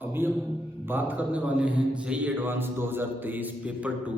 अभी हम बात करने वाले हैं JEE advance 2023 paper 2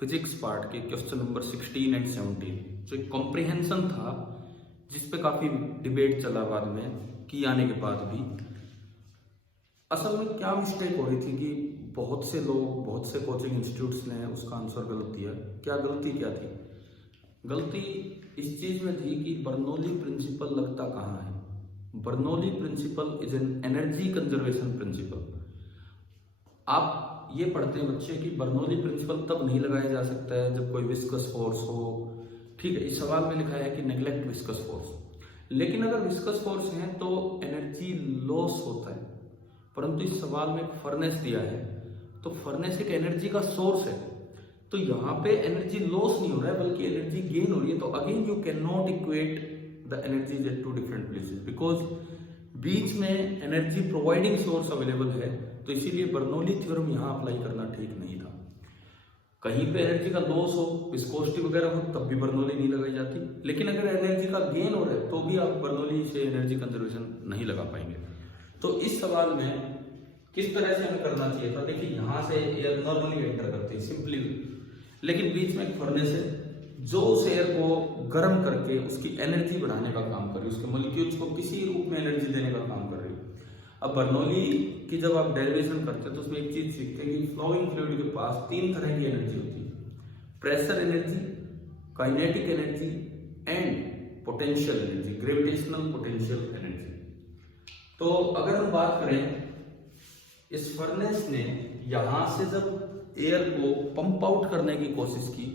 physics part के क्वेश्चन नंबर 16 एंड 17 जो एक कॉम्प्रिहेंशन था जिस पे काफ़ी डिबेट चला बाद में की आने के बाद भी। असल में क्या मिस्टेक हो रही थी कि बहुत से लोग बहुत से कोचिंग इंस्टीट्यूट्स ने उसका आंसर गलत दिया। क्या गलती क्या थी? गलती इस चीज़ में थी कि बर्नौली प्रिंसिपल लगता कहाँ है। Bernoulli principle is an energy conservation principle. आप ये पढ़ते हैं बच्चे कि बर्नौली प्रिंसिपल तब नहीं लगाया जा सकता है जब कोई विस्कस फोर्स हो। ठीक है, इस सवाल में लिखा है कि नेग्लेक्ट विस्कस फोर्स, लेकिन अगर विस्कस फोर्स है तो एनर्जी लॉस होता है। परंतु इस सवाल में एक फर्नेस दिया है, तो फर्नेस एक एनर्जी का सोर्स है, तो यहाँ पे एनर्जी लॉस नहीं हो रहा है बल्कि एनर्जी गेन हो रही है। तो again you can not equate the energies at two different places because बीच में एनर्जी प्रोवाइडिंग सोर्स अवेलेबल है। तो इसीलिए बर्नौली थ्योरम यहाँ अप्लाई करना ठीक नहीं था। कहीं पे एनर्जी का लॉस हो, विस्कोसिटी वगैरह हो, तब भी बर्नौली नहीं लगाई जाती। लेकिन अगर एनर्जी का गेन हो रहा है तो भी आप बर्नौली से एनर्जी कंजर्वेशन नहीं लगा पाएंगे। तो इस सवाल में किस तरह से हमें करना चाहिए था? देखिए, यहाँ से एयर नॉर्मली एंटर करती है सिंपली, लेकिन बीच में एक फर्नेस है जो उस एयर को गर्म करके उसकी एनर्जी बढ़ाने का काम कर रही है, उसके मॉलिक्यूल्स को किसी रूप में एनर्जी देने का काम कर रही है। अब बर्नौली की जब आप डेरिवेशन करते हैं तो उसमें एक चीज सीखते हैं कि फ्लोइंग फ्लूइड के पास तीन तरह की एनर्जी होती है: pressure energy, kinetic energy and potential energy, gravitational potential energy. तो अगर हम बात करें, इस फर्नेस ने यहां से जब एयर को पंप आउट करने की कोशिश की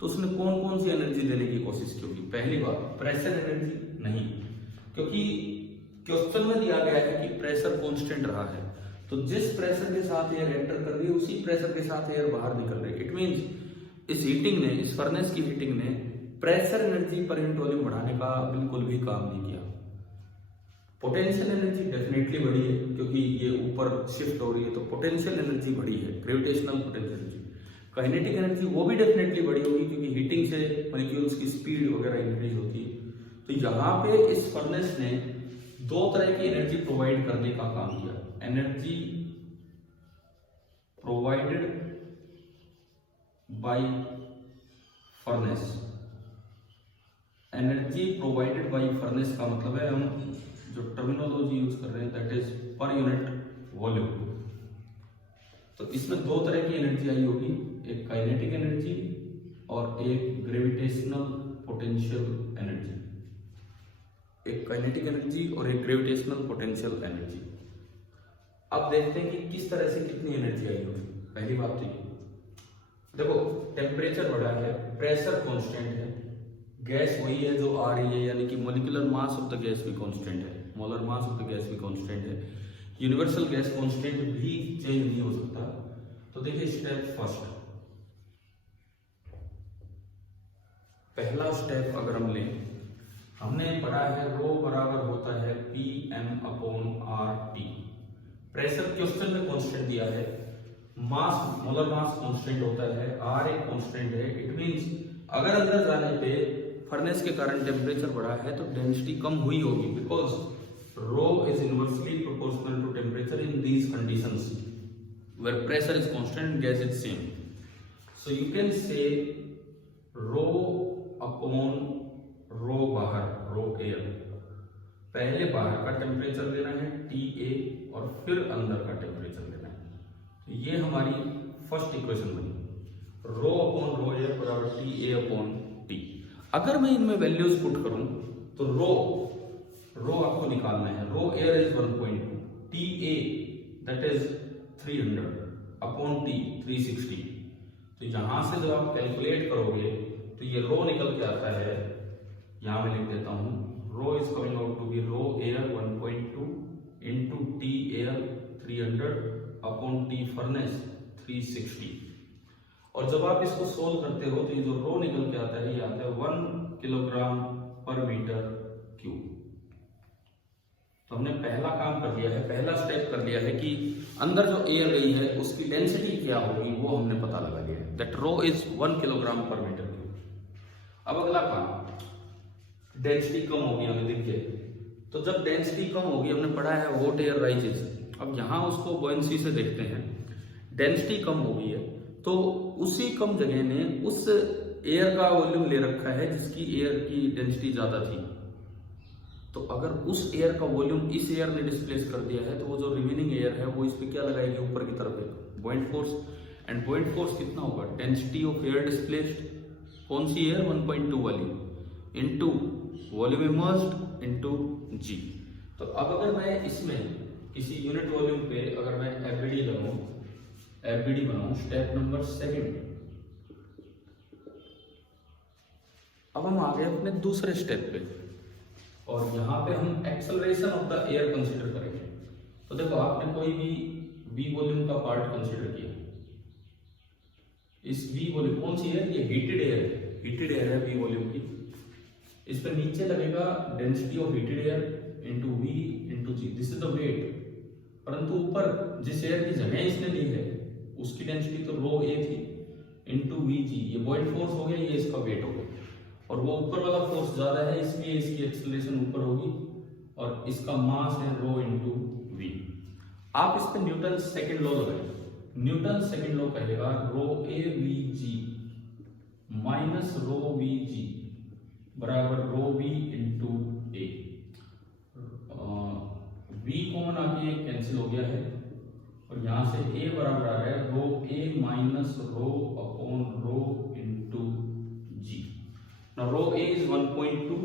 तो उसने कौन कौन सी एनर्जी लेने की कोशिश की होगी? पहली बात, प्रेशर एनर्जी नहीं, क्योंकि क्वेश्चन में दिया गया है कि प्रेशर कांस्टेंट रहा है, तो जिस प्रेशर के साथ एयर एंटर कर रही है उसी प्रेशर के साथ एयर बाहर निकल रही है। इट मींस इस हीटिंग ने, इस फर्नेस की हीटिंग ने प्रेशर एनर्जी पर यूनिट वॉल्यूम बढ़ाने का बिल्कुल भी काम नहीं किया। पोटेंशियल एनर्जी डेफिनेटली बढ़ी है क्योंकि ये ऊपर शिफ्ट हो रही है, तो पोटेंशियल एनर्जी बढ़ी है, gravitational potential energy. Kinetic energy वो भी डेफिनेटली बढ़ी होगी क्योंकि हीटिंग से मॉलिक्यूल्स की स्पीड वगैरह इंक्रीज होती है। तो यहाँ पे इस फर्नेस ने दो तरह की एनर्जी प्रोवाइड करने का काम किया: energy provided by furnace. Energy provided by furnace का मतलब है, हम जो टर्मिनोलॉजी यूज कर रहे हैं दैट इज पर यूनिट वॉल्यूम। तो इसमें दो तरह की एनर्जी आई होगी, एक काइनेटिक एनर्जी और एक ग्रेविटेशनल पोटेंशियल एनर्जी। एक काइनेटिक एनर्जी और एक ग्रेविटेशनल पोटेंशियल एनर्जी। अब देखते हैं कि किस तरह से कितनी एनर्जी आई होगी। पहली बात तो ये देखो, टेम्परेचर बढ़ा है, प्रेशर कांस्टेंट है, गैस वही है जो आ रही है, यानी कि molecular mass of the gas भी कांस्टेंट है, molar mass of the gas भी कांस्टेंट है, यूनिवर्सल गैस कांस्टेंट भी चेंज नहीं हो सकता। तो देखिए, स्टेप फर्स्ट, पहला स्टेप अगर हम लें, हमने पढ़ा है रो बराबर होता है Pm/RT। प्रेशर क्वेश्चन में कांस्टेंट दिया है, मास मोलर मास कांस्टेंट होता है, R एक कांस्टेंट है। इट मींस अगर अंदर जाने पे फर्नेस के कारण टेम्परेचर बढ़ा है तो डेंसिटी कम हुई होगी because rho is inversely proportional to temperature in these conditions where pressure is constant, gas is same. So you can say rho upon रो बाहर, रो एयर। पहले बाहर का टेम्परेचर लेना है TA और फिर अंदर का टेम्परेचर लेना है। तो ये हमारी फर्स्ट इक्वेशन बनी, रो अपॉन रो एयर बराबर TA अपॉन T। अगर मैं इनमें वैल्यूज पुट करूं तो रो आपको निकालना है, rho air is 1.2, TA that is 300 upon T 360। तो यहां से जब आप कैलकुलेट करोगे तो ये रो निकल के आता है, यहां मैं लिख देता हूं, rho is coming out to be rho air 1.2 into T air 300 upon T furnace 360। और जब आप इसको सोल्व करते हो तो ये जो रो निकल के आता है ये आता है 1 किलोग्राम पर मीटर क्यूब। तो हमने पहला काम कर लिया है, पहला स्टेप कर लिया है कि अंदर जो एयर गई है उसकी डेंसिटी क्या होगी वो हमने पता लगा लिया है, दैट रो इज 1 किलोग्राम पर मीटर क्यूब। अब अगला काम, डेंसिटी कम होगी, हमें दिख गया। तो जब डेंसिटी कम होगी, हमने पढ़ा है हॉट एयर राइजेस, अब यहाँ उसको बॉयंसी से देखते हैं, डेंसिटी कम हो गई है, तो उसी कम जगह ने उस एयर का वॉल्यूम ले रखा है जिसकी एयर की डेंसिटी ज्यादा थी। तो अगर उस एयर का वॉल्यूम इस एयर ने डिस्प्लेस कर दिया है तो वो जो रिमेनिंग एयर है वो इस पे क्या लगाएगी, ऊपर की तरफ है बॉइंट फोर्स। एंड बॉइंट फोर्स कितना होगा, डेंसिटी ऑफ एयर डिस्प्लेस्ड, कौन सी एयर 1.2 वाली, इनटू वॉल्यूम इमर्स्ड इनटू जी। तो अब अगर मैं इसमें किसी यूनिट वॉल्यूम पे अगर मैं एफबीडी बनाऊं स्टेप नंबर 2, अब हम आ गए अपने दूसरे स्टेप पे और यहाँ पे हम acceleration of the air consider करेंगे। तो देखो आपने कोई भी वी वॉल्यूम का पार्ट कंसीडर किया, इस वी वॉल्यूम कौन सी है, ये हीटेड एयर है वी वॉल्यूम की, इस पर नीचे लगेगा density of heated air into v into g, this is the weight. परंतु ऊपर जिस एयर की जगह इसने ली है उसकी डेंसिटी तो रो ए थी इनटू वी जी, ये बॉइंट फोर्स हो गया, ये इसका वेट हो गया, और वो ऊपर वाला फोर्स ज्यादा है इसलिए इसकी एक्सेलरेशन ऊपर होगी और इसका मास है रो इनटू वी। आप इस पे न्यूटन सेकंड लॉ लगाएंगे, न्यूटन सेकंड लॉ कहेगा rho a v g minus rho v g बराबर rho v into a. V common आके कैंसिल हो गया है और यहां से ए बराबर आ रहा है rho a minus rho upon rho into g. Now rho a is 1.2,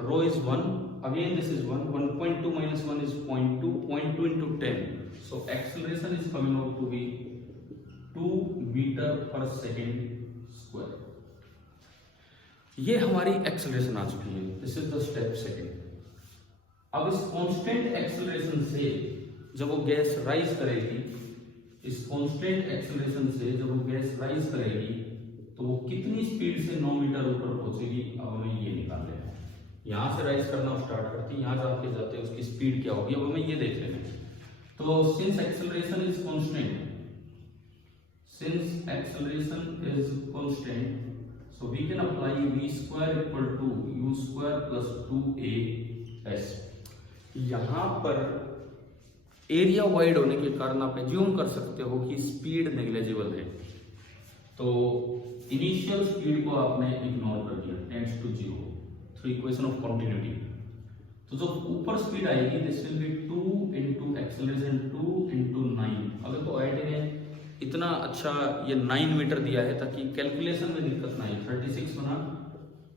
rho is 1, again this is 1, 1.2 minus 1 is 0.2, 0.2 into 10, so acceleration is coming out to be 2 meter per second square। ये हमारी acceleration आ चुकी है, this is the step 2। अब इस constant acceleration से जब वो gas rise करेगी, इस कांस्टेंट एक्सेलरेशन से जब वो गैस राइज करेगी तो वो कितनी स्पीड से 9 मीटर ऊपर पहुंचेगी, अब हमें ये निकालना है। यहां से राइज करना स्टार्ट करती है, यहां जाके जाते उसकी स्पीड क्या होगी, अब हमें ये देख लेना है। तो since acceleration is constant, since acceleration is constant, so we can apply v square equal to u square plus 2as। यहाँ पर एरिया वाइड होने के कारण आप एज्यूम कर सकते हो कि स्पीड नेग्लिजिबल है, तो इनिशियल स्पीड को आपने इग्नोर कर दिया, tends to 0 through equation of continuity. तो जो ऊपर स्पीड आएगी this will be 2 into acceleration 2 into 9। अगर तो आईटी ने इतना अच्छा ये 9 मीटर दिया है ताकि कैलकुलेशन में दिक्कत ना आए, 36 बना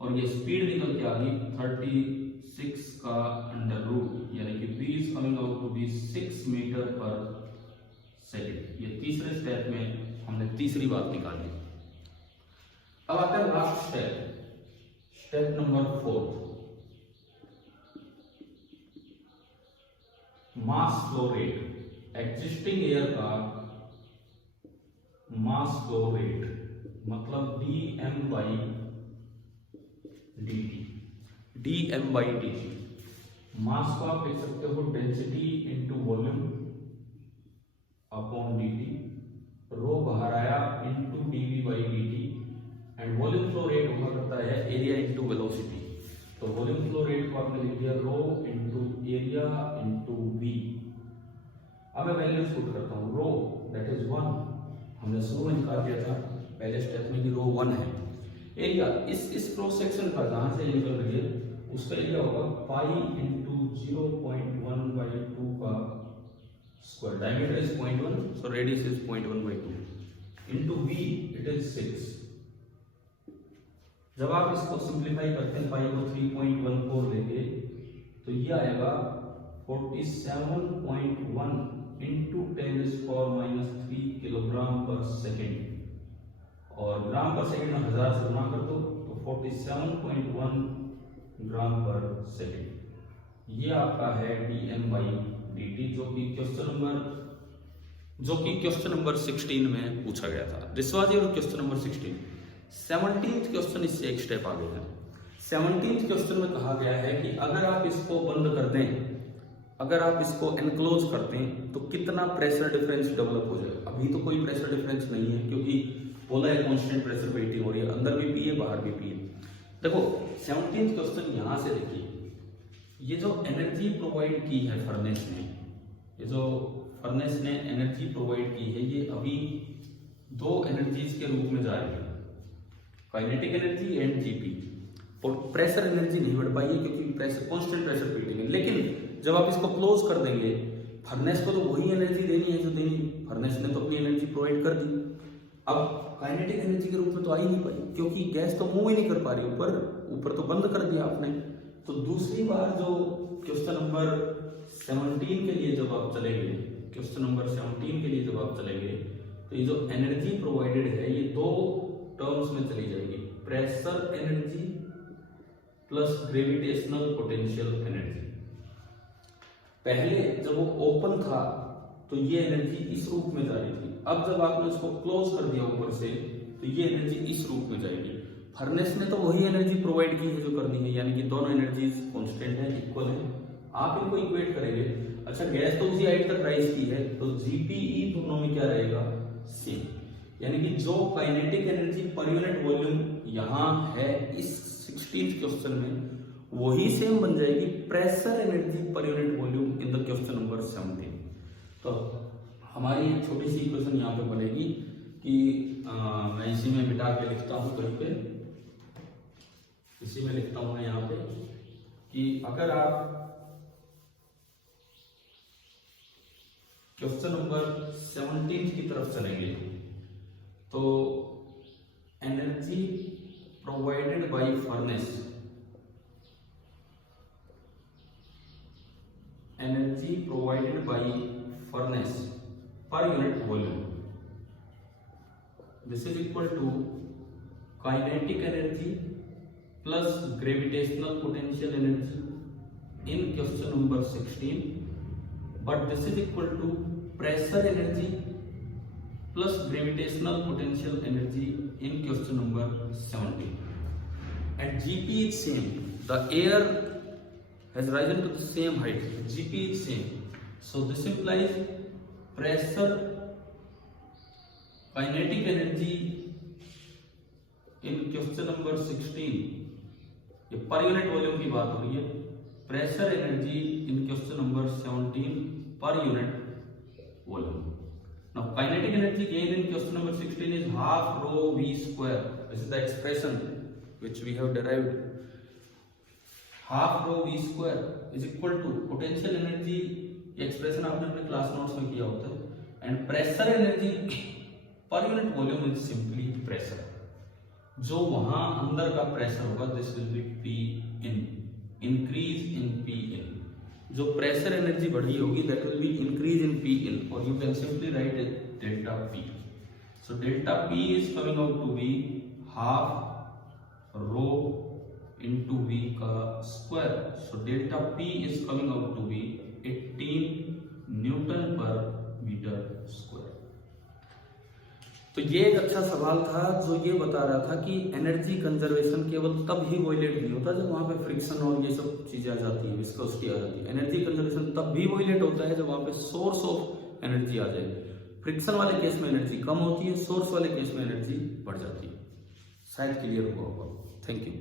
और ये स्पीड निकल के आ गई 36 का अंडर रूट, यानी कि v is coming out to be 6 metre per second. ये तीसरे स्टेप में हमने तीसरी बात निकाली। अब आता है last step, step number 4, mass flow rate. Existing air का मास फ्लो रेट मतलब dm by dt, dm by dt। मास को आप लिख सकते हो density into volume upon dt, रो बाहर आया into dv by dt, and volume flow rate हुआ करता है एरिया इनटू वेलोसिटी। तो वॉल्यूम फ्लो रेट को आपने लिख दिया रो इनटू एरिया इनटू v। अब मैं वैल्यूज पुट करता हूं, रो दैट इज 1, हमने शुरू में निकाल दिया था पहले स्टेप में कि रो 1 है। एरिया इस क्रॉस सेक्शन का जहां से निकल रही है उसका एरिया होगा पाई इंटू 0.1 by 2 का square, diameter is 0.1 so radius is 0.1 by 2 into v it is 6। जब आप इसको सिंप्लीफाई करते हैं पाई को 3.14 लेंगे तो ये आएगा 47.1 इंटू 10⁻³ किलोग्राम पर सेकेंड, और ग्राम पर सेकेंड में 1000 से गुणा कर दो तो 47.1 ग्राम पर सेकेंड। ये आपका है dm by dt जो कि क्वेश्चन नंबर 16 में पूछा गया था। This was your question number 16। 17th question इससे एक स्टेप आगे है। 17th क्वेश्चन में कहा गया है कि अगर आप इसको बंद कर दें, अगर आप इसको एनक्लोज करते हैं तो कितना प्रेशर डिफरेंस डेवलप हो जाएगा। अभी तो कोई प्रेशर डिफरेंस नहीं है क्योंकि बोला है कांस्टेंट प्रेशर पे हीटिंग हो रही है, अंदर भी पी है बाहर भी पी है। देखो 17th क्वेश्चन यहां से देखिए, ये जो एनर्जी प्रोवाइड की है फर्नेस ने ये जो फर्नेस ने एनर्जी प्रोवाइड की है ये अभी दो एनर्जीज के रूप में जा रही है, काइनेटिक एनर्जी एंड जीपी। और प्रेशर एनर्जी नहीं बढ़ पाई है क्योंकि प्रेशर कांस्टेंट प्रेशर पे है। लेकिन जब आप इसको क्लोज कर देंगे, फर्नेस को तो वही एनर्जी देनी है जो देनी, फर्नेस ने तो अपनी एनर्जी प्रोवाइड कर दी। अब काइनेटिक एनर्जी के रूप में तो आ ही नहीं पाई क्योंकि गैस तो मूव ही नहीं कर पा रही, ऊपर तो बंद कर दिया आपने। तो दूसरी बार जो क्वेश्चन नंबर 17 के लिए जब आप चलेंगे, क्वेश्चन नंबर 17 के लिए जब आप चलेंगे तो ये जो एनर्जी प्रोवाइडेड है ये दो टर्म्स में चली जाएगी, pressure energy plus gravitational potential energy. पहले जब वो ओपन था तो ये एनर्जी इस रूप में जा रही थी, अब जब आपने उसको क्लोज कर दिया ऊपर से तो ये एनर्जी इस रूप में जाएगी। फर्नेस ने तो वही एनर्जी प्रोवाइड की है जो करनी है, यानी कि दोनों एनर्जीज कांस्टेंट है, इक्वल है। आप इनको इक्वेट करेंगे, अच्छा गैस तो उसी हाइट तक राइज की है तो जीपीई दोनों में क्या रहेगा, सेम। यानी कि जो काइनेटिक एनर्जी पर यूनिट वॉल्यूम यहाँ है इस 16th क्वेश्चन में, वही सेम बन जाएगी प्रेशर एनर्जी पर unit volume in the question number 17। तो हमारी छोटी सी इक्वेशन यहाँ पे बनेगी कि मैं इसी में मिटा के लिखता हूँ कहीं पे, इसी में लिखता हूँ मैं यहाँ पे कि अगर आप क्वेश्चन नंबर 17 की तरफ चलेंगे तो energy provided by furnace, energy provided by furnace per unit volume, this is equal to kinetic energy plus gravitational potential energy in question number 16, but this is equal to pressure energy plus gravitational potential energy in question number 17. And GP is same. The air has risen to the same height. GP is same. So this implies pressure, kinetic energy in question number 16. ये पर unit volume की बात हो रही है, pressure energy in question number 17 per unit volume. Now kinetic energy gain in question number 16 is half rho v square. This is the expression which we have derived. Half rho v square is equal to potential energy, ये expression आपने अपने class notes में किया होता है, and pressure energy per unit volume is simply pressure. जो वहां अंदर का प्रेशर होगा this will be P in, increase in P in. जो प्रेशर एनर्जी बढ़ी होगी that will be increase in p in, और you can simply write delta p. So delta p is coming out to be half rho into v का square. So delta p is coming out to be 18 newton per metre square. तो ये एक अच्छा सवाल था जो ये बता रहा था कि एनर्जी कंजर्वेशन केवल तब ही वॉयलेट नहीं होता जब वहां पे फ्रिक्शन और ये सब चीजें आ जाती है, विस्कोसिटी आ जाती है। एनर्जी कंजर्वेशन तब भी वॉयलेट होता है जब वहां पे सोर्स ऑफ एनर्जी आ जाए। फ्रिक्शन वाले केस में एनर्जी कम होती है, सोर्स वाले केस में एनर्जी बढ़ जाती है। शायद क्लियर हुआ होगा। Thank you.